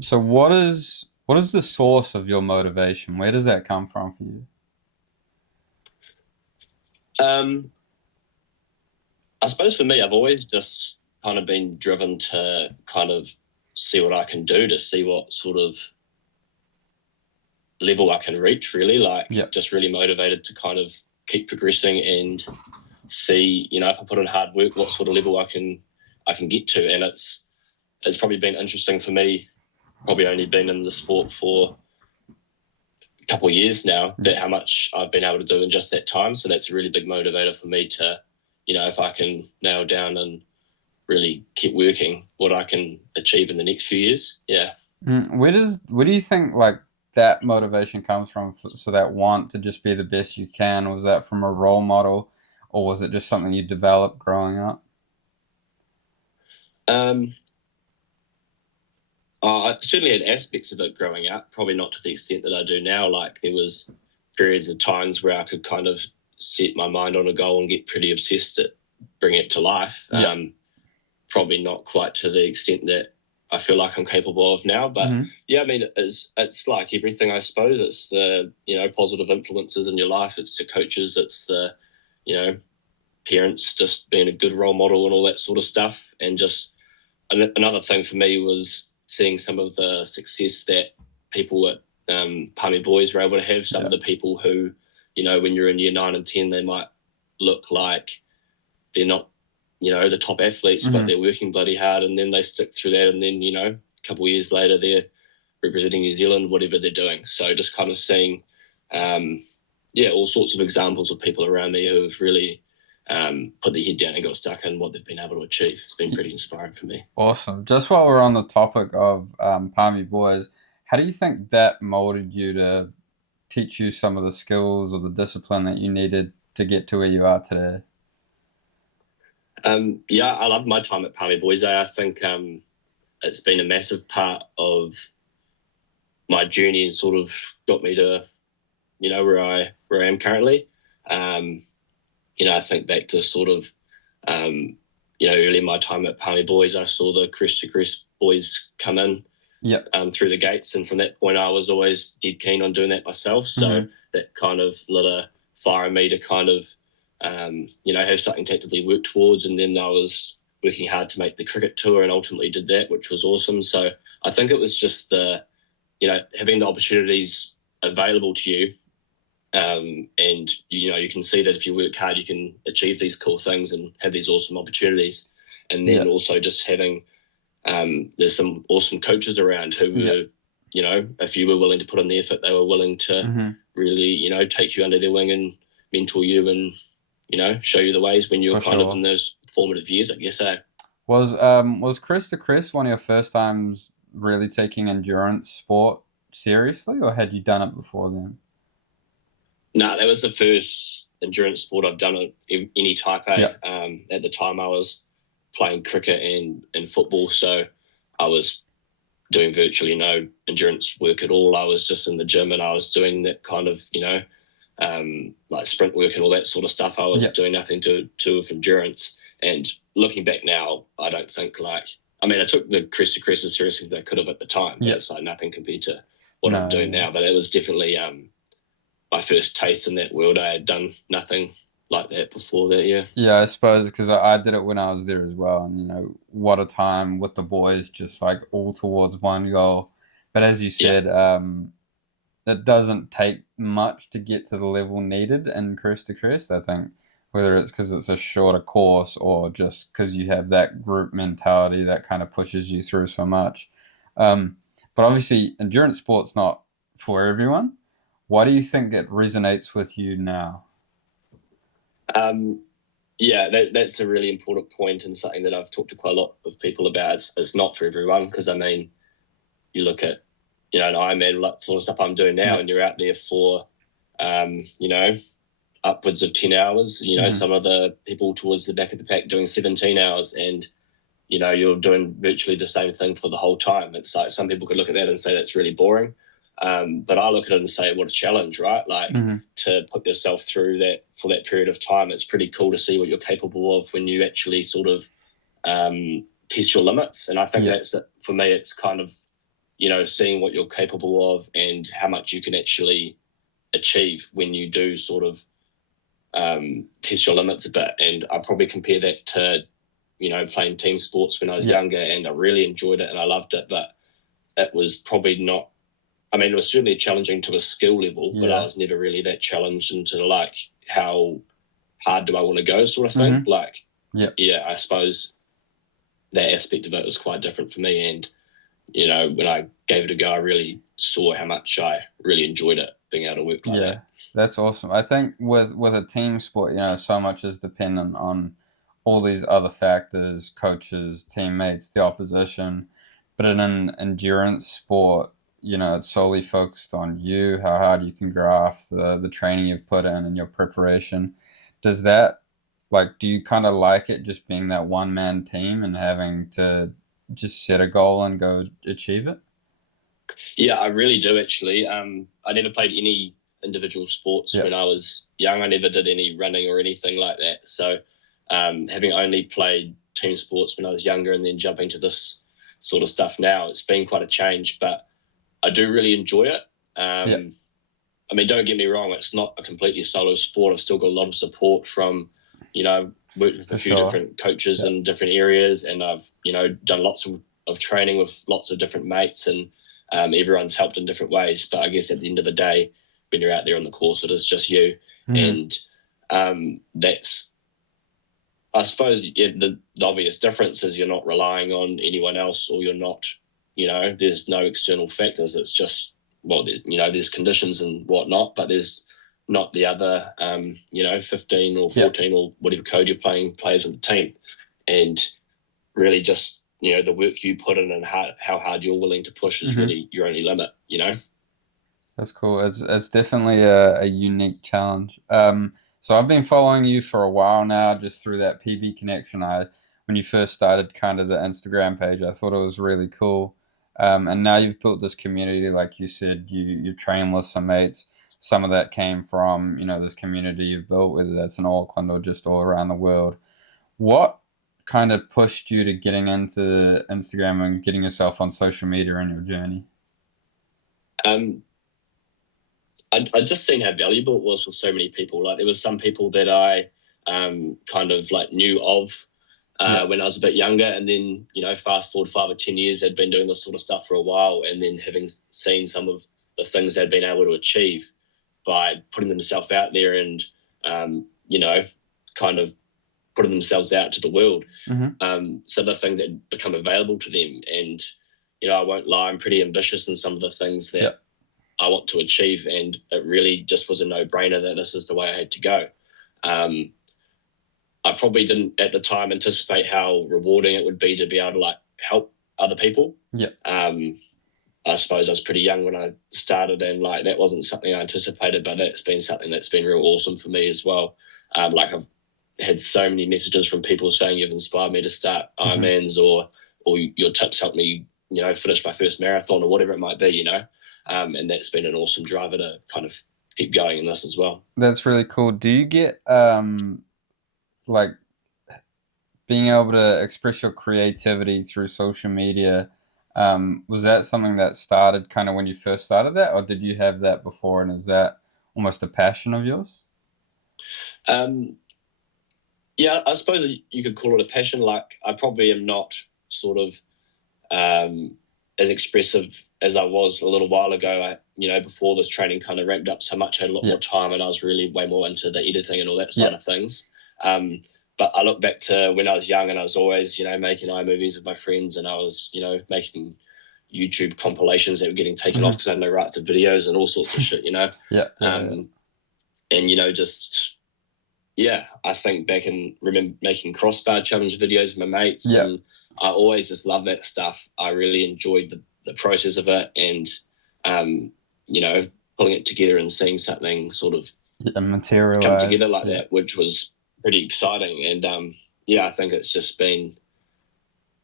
So what is the source of your motivation? Where does that come from for you? Um, I suppose for me, I've always just kind of been driven to kind of see what I can do to see what sort of level I can reach, really. Like, Yeah. just really motivated to kind of keep progressing and see, if I put in hard work, what sort of level I can get to. And it's probably been interesting for me, probably only been in the sport for a couple of years now, Yeah. that how much I've been able to do in just that time. So that's a really big motivator for me to, if I can nail down and really keep working, what I can achieve in the next few years. Yeah. Where do you think like that motivation comes from? So that want to just be the best you can, was that from a role model, or was it just something you developed growing up? Um, I certainly had aspects of it growing up, probably not to the extent that I do now. Like, there was periods of times where I could kind of set my mind on a goal and get pretty obsessed at bringing it to life. Yeah. Probably not quite to the extent that I feel like I'm capable of now. But Hmm. yeah, I mean, it's like everything, I suppose. It's the positive influences in your life. It's the coaches. It's the you know parents just being a good role model and all that sort of stuff. And just another thing for me was seeing some of the success that people at Palmy Boys were able to have. Some Yeah. of the people who, when you're in year 9 and 10, they might look like they're not, the top athletes, but Hmm. they're working bloody hard, and then they stick through that, and then a couple of years later they're representing New Zealand, whatever they're doing. So just kind of seeing, um, yeah, all sorts of examples of people around me who have really put their head down and got stuck in what they've been able to achieve. It's been pretty inspiring for me. Awesome. Just while we're on the topic of Palmy Boys, how do you think that molded you to teach you some of the skills or the discipline that you needed to get to where you are today? Yeah, I loved my time at Palmy Boys. I think it's been a massive part of my journey and sort of got me to where I am currently. Um, I think back to sort of early in my time at Palmy Boys, I saw the Crest to Crest boys come in Yep. through the gates, and from that point, I was always dead keen on doing that myself. So Hmm. that kind of lit a fire in me to kind of have something to actively work towards. And then I was working hard to make the cricket tour, and ultimately did that, which was awesome. So I think it was just the having the opportunities available to you, and you can see that if you work hard, you can achieve these cool things and have these awesome opportunities. And then Yeah. also just having there's some awesome coaches around who Yeah. were, if you were willing to put in the effort, they were willing to Hmm. really, take you under their wing and mentor you, and show you the ways when you're For kind of in sure. those formative years, I guess. Was Chris to Chris one of your first times really taking endurance sport seriously, or had you done it before then? No, that was the first endurance sport I've done in any type A. Yeah. At the time, I was playing cricket and football, so I was doing virtually no endurance work at all. I was just in the gym, and I was doing that kind of, like sprint work and all that sort of stuff. I was Yeah. doing nothing to with endurance. And looking back now, I don't think I mean, I took the crest to crest as seriously as I could have at the time, but Yeah. it's like nothing compared to what I'm No, doing yeah. now. But it was definitely my first taste in that world. I had done nothing like that before that. Yeah. Yeah, I suppose because I did it when I was there as well, and what a time with the boys, just like all towards one goal. But as you Yeah. said, it doesn't take much to get to the level needed in crest to crest. I think whether it's because it's a shorter course or just because you have that group mentality that kind of pushes you through so much. Um, but obviously, endurance sport's not for everyone. Why do you think it resonates with you now? Um, yeah, that's a really important point, and something that I've talked to quite a lot of people about. It's not for everyone, because I mean, you look at an Ironman, that sort of stuff I'm doing now, Yeah. and you're out there for um, you know upwards of 10 hours. Hmm. Some of the people towards the back of the pack doing 17 hours, and you're doing virtually the same thing for the whole time. It's like some people could look at that and say that's really boring. But I look at it and say, what a challenge, right? Like, Hmm. to put yourself through that for that period of time. It's pretty cool to see what you're capable of when you actually sort of test your limits. And I think Yeah. that's, for me, it's kind of seeing what you're capable of and how much you can actually achieve when you do sort of test your limits a bit. And I probably compare that to, playing team sports when I was younger, and I really enjoyed it and I loved it, but it was probably not, I mean, it was certainly challenging to a skill level, but I was never really that challenged into like how hard do I want to go sort of thing. Like, I suppose that aspect of it was quite different for me. And, when I gave it a go, I really saw how much I really enjoyed it, being able to work like that. That's awesome. I think with a team sport, so much is dependent on all these other factors, coaches, teammates, the opposition. But in an endurance sport, it's solely focused on you, how hard you can graft, the training you've put in and your preparation. Does that, like, do you kind of like it just being that one man team and having to just set a goal and go achieve it? Yeah, I really do actually. I never played any individual sports when I was young. I never did any running or anything like that. So, having only played team sports when I was younger and then jumping to this sort of stuff now, it's been quite a change. But I do really enjoy it. I mean, don't get me wrong; it's not a completely solo sport. I've still got a lot of support from, worked with a few different coaches in different areas, and I've done lots of training with lots of different mates and. Everyone's helped in different ways, but I guess at the end of the day, when you're out there on the course, it is just you, and that's, I suppose, the obvious difference is you're not relying on anyone else, or you're not, there's no external factors. It's just, well, there's conditions and whatnot, but there's not the other, 15 or 14 or whatever code you're playing players in the team, and really just the work you put in and how hard you're willing to push is really your only limit, That's cool. It's definitely a unique challenge. So I've been following you for a while now, just through that PB connection. When you first started kind of the Instagram page, I thought it was really cool. And now you've built this community, like you said, you train with some mates. Some of that came from, this community you've built, whether that's in Auckland or just all around the world. What kind of pushed you to getting into Instagram and getting yourself on social media in your journey? I just seen how valuable it was for so many people. Like, there was some people that I kind of like knew of when I was a bit younger, and then fast forward 5 or 10 years, they'd been doing this sort of stuff for a while, and then having seen some of the things they'd been able to achieve by putting themselves out there and kind of putting themselves out to the world. So the thing that become available to them, and I won't lie, I'm pretty ambitious in some of the things that I want to achieve, and it really just was a no-brainer that this is the way I had to go. I probably didn't at the time anticipate how rewarding it would be to be able to like help other people. I suppose I was pretty young when I started, and like that wasn't something I anticipated, but that's been something that's been real awesome for me as well. Like, I've had so many messages from people saying you've inspired me to start IronMans, or your tips helped me, finish my first marathon or whatever it might be, and that's been an awesome driver to kind of keep going in this as well. That's really cool. Do you get like being able to express your creativity through social media? Was that something that started kind of when you first started that, or did you have that before? And is that almost a passion of yours? Yeah, I suppose you could call it a passion. Like, I probably am not sort of as expressive as I was a little while ago. Before this training kind of ramped up so much, I had a lot more time, and I was really way more into the editing and all that side of things. But I look back to when I was young, and I was always, making iMovies with my friends, and I was, making YouTube compilations that were getting taken off because I had no rights to videos and all sorts of shit, And, just, I think back and remember making crossbar challenge videos with my mates, and I always just loved that stuff. I really enjoyed the process of it, and, pulling it together and seeing something sort of materialize, come together like that, which was pretty exciting. And I think it's just been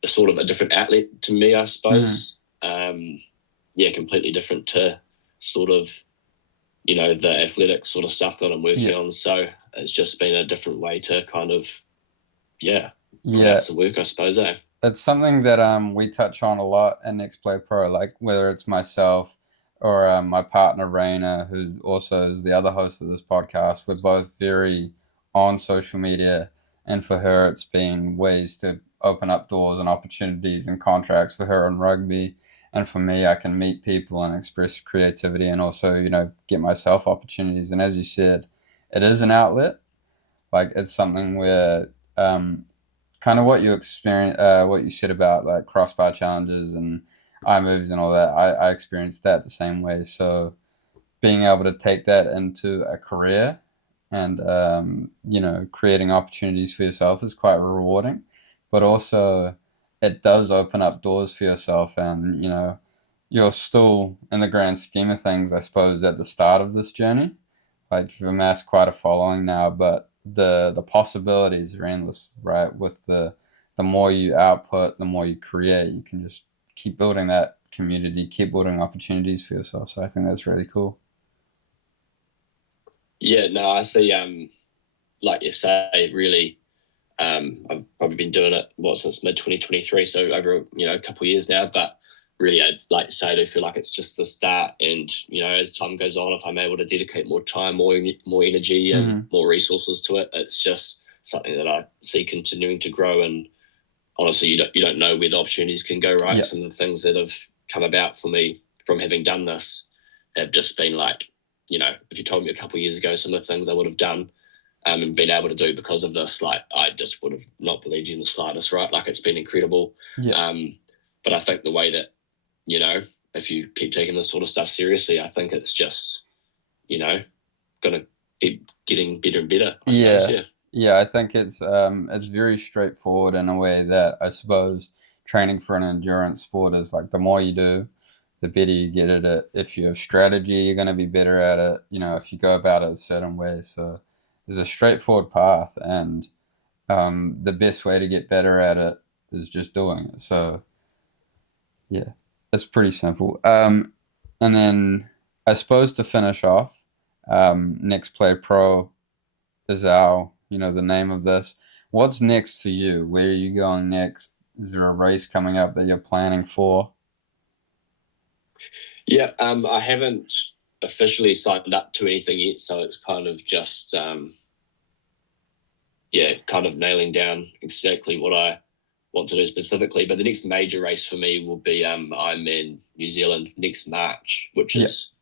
a sort of a different outlet to me, I suppose. Completely different to sort of the athletic sort of stuff that I'm working on. So it's just been a different way to kind of put out some work, I suppose. it's something that we touch on a lot in Next Play Pro, like whether it's myself or my partner Raina, who also is the other host of this podcast. We're both very on social media, and for her, it's been ways to open up doors and opportunities and contracts for her in rugby, and for me, I can meet people and express creativity, and also get myself opportunities. And as you said, it is an outlet. Like it's something where kind of what you experience, what you said about like crossbar challenges and eye moves and all that. I experienced that the same way. So being able to take that into a career and creating opportunities for yourself is quite rewarding, but also it does open up doors for yourself, and you're still in the grand scheme of things, I suppose, at the start of this journey. Like you've amassed quite a following now, but the possibilities are endless, right? With the more you output, the more you create, you can just keep building that community, keep building opportunities for yourself. So I think that's really cool. Yeah, no, I see. Like you say, really, I've probably been doing it since mid 2023, so over a couple of years now. But really, I'd like to say I do feel like it's just the start, and as time goes on, if I'm able to dedicate more time, more energy, and Hmm. more resources to it, it's just something that I see continuing to grow. And honestly, you don't know where the opportunities can go. Right, Yeah, some of the things that have come about for me from having done this have just been like, if you told me a couple of years ago some of the things I would have done and been able to do because of this, like I just would have not believed you in the slightest, right? Like it's been incredible. yeah, Um, but I think the way that, you know, if you keep taking this sort of stuff seriously, I think it's just, you know, gonna keep getting better and better, I suppose. yeah, Yeah. yeah. I think it's very straightforward in a way that I suppose training for an endurance sport is like the more you do, the better you get at it. If you have strategy, you're going to be better at it. If you go about it a certain way. So there's a straightforward path, and the best way to get better at it is just doing it. So yeah, it's pretty simple. And then I suppose to finish off, Next Play Pro is the name of this. What's next for you? Where are you going next? Is there a race coming up that you're planning for? Yeah. I haven't officially signed up to anything yet, so it's kind of just yeah, kind of nailing down exactly what I want to do specifically. But the next major race for me will be Ironman New Zealand next March, which Yeah. is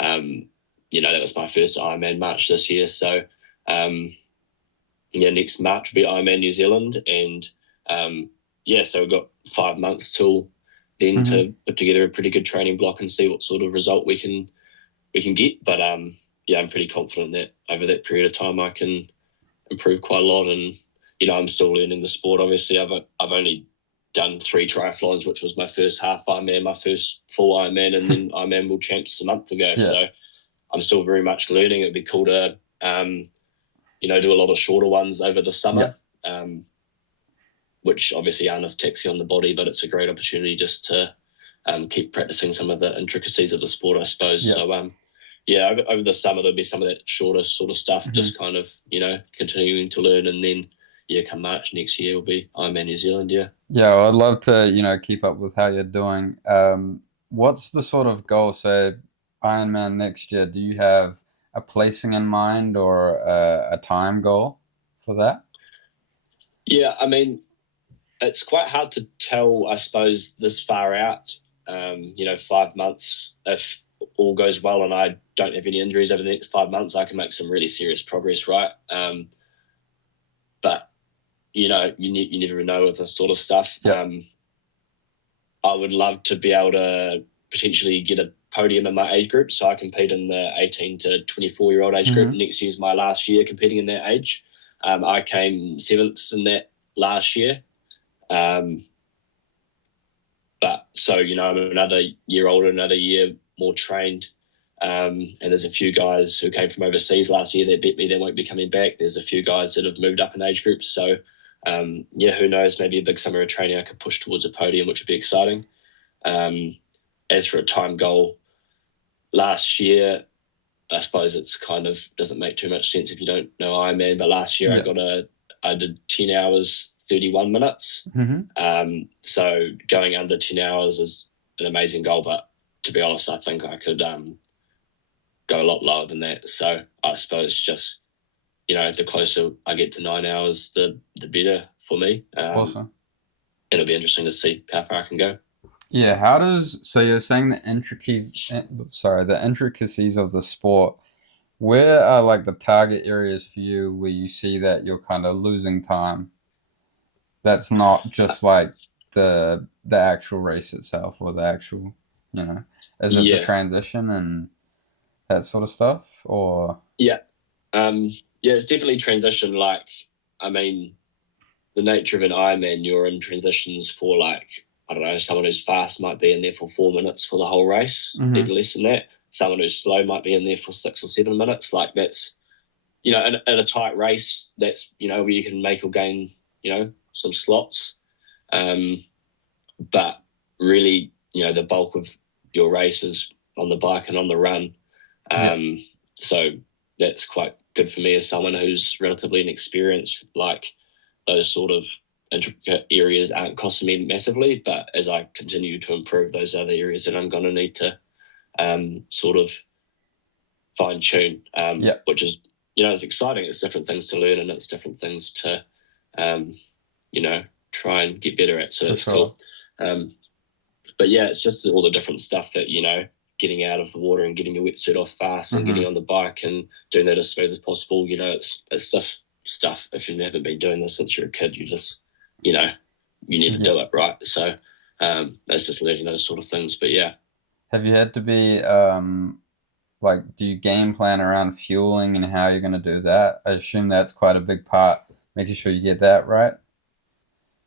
that was my first Ironman March this year. So next March will be Ironman New Zealand, and so we've got 5 months till then Hmm. to put together a pretty good training block and see what sort of result we can get. But I'm pretty confident that over that period of time I can improve quite a lot. And I'm still learning the sport. Obviously, I've only done 3 triathlons, which was my first half Ironman, my first full Ironman, and then Ironman World Champs a month ago. Yeah. So I'm still very much learning. It'd be cool to do a lot of shorter ones over the Yeah. summer. Which obviously aren't as taxing on the body, but it's a great opportunity just to keep practicing some of the intricacies of the sport, I suppose. Yeah. So, over the summer, there'll be some of that shorter sort of stuff, Hmm. just kind of, continuing to learn. And then, come March next year will be Ironman New Zealand, yeah. Yeah. Well, I'd love to, keep up with how you're doing. What's the sort of goal, say, Ironman next year? Do you have a placing in mind or a time goal for that? Yeah, I mean, it's quite hard to tell, I suppose, this far out. 5 months. If all goes well and I don't have any injuries over the next 5 months, I can make some really serious progress, right? But you never know with this sort of stuff. Yeah. I would love to be able to potentially get a podium in my age group, so I compete in the 18 to 24-year-old age group. Hmm. Next year's my last year competing in that age. I came seventh in that last year. Um, but so I'm another year older, another year more trained. And there's a few guys who came from overseas last year that bet me they won't be coming back. There's a few guys that have moved up in age groups. So who knows? Maybe a big summer of training I could push towards a podium, which would be exciting. As for a time goal, last year, I suppose it's kind of doesn't make too much sense if you don't know Ironman. But last year Yeah. I did 10 hours 31 minutes. Mm-hmm. So going under 10 hours is an amazing goal, but to be honest, I think I could go a lot lower than that. So I suppose just, the closer I get to 9 hours, the better for me. Awesome. It'll be interesting to see how far I can go. Yeah, so you're saying the intricacies of the sport. Where are like the target areas for you where you see that you're kind of losing time? That's not just like the actual race itself or the actual, you know, is it the Yeah, transition and that sort of stuff or yeah, yeah. It's definitely transition. Like, I mean, the nature of an Ironman, you're in transitions for like, I don't know, someone who's fast might be in there for 4 minutes for the whole race, mm-hmm. even less than that. Someone who's slow might be in there for 6 or 7 minutes. Like that's, in a tight race, that's, where you can make or gain, some slots. But really, the bulk of your race is on the bike and on the run. Yeah. So that's quite good for me as someone who's relatively inexperienced. Like those sort of intricate areas aren't costing me massively, but as I continue to improve those other areas, then I'm going to need to sort of fine tune, Yeah. which is, it's exciting. It's different things to learn and it's different things to, try and get better at. So For it's sure. cool. But yeah, it's just all the different stuff that, getting out of the water and getting your wetsuit off fast and getting Mm-hmm. on the bike and doing that as smooth as possible. It's stuff. If you've never been doing this since you're a kid, you just, you never Yeah. do it, right? So that's just learning those sort of things. But yeah. Have you had to be like do you game plan around fueling and how you're going to do that? I assume that's quite a big part, making sure you get that right.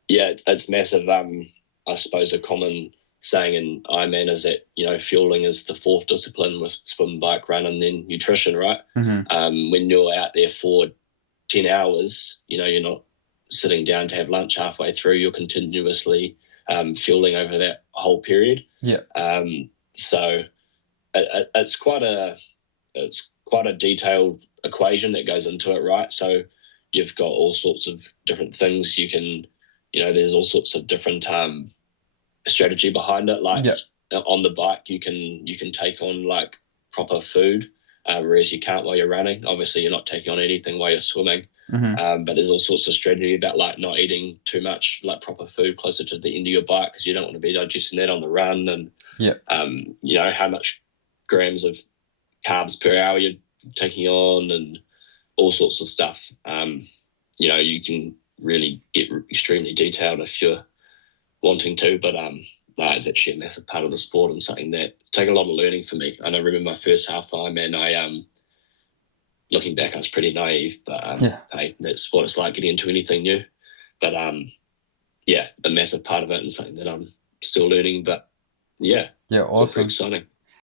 Yeah, it's massive. I suppose a common saying in Ironman is that fueling is the fourth discipline with swim, bike, run, and then nutrition. Right? Mm-hmm. When you're out there for 10 hours, you're not sitting down to have lunch halfway through. You're continuously fueling over that whole period. Yeah. So it's quite a detailed equation that goes into it, right? So you've got all sorts of different things you can, there's all sorts of different strategy behind it. Like Yeah. on the bike, you can take on like proper food, whereas you can't while you're running. Obviously, you're not taking on anything while you're swimming. Mm-hmm. But there's all sorts of strategy about like not eating too much like proper food closer to the end of your bike because you don't want to be digesting that on the run. And Yeah. how much grams of carbs per hour you're taking on and all sorts of stuff. You can really get extremely detailed if you're wanting to, but it's actually a massive part of the sport and something that it's taken a lot of learning for me. And I remember my first half Ironman, I looking back, I was pretty naive, but Yeah. hey, that's what it's like getting into anything new. But yeah, a massive part of it and something that I'm still learning. But yeah, Yeah. it's all pretty Awesome. exciting.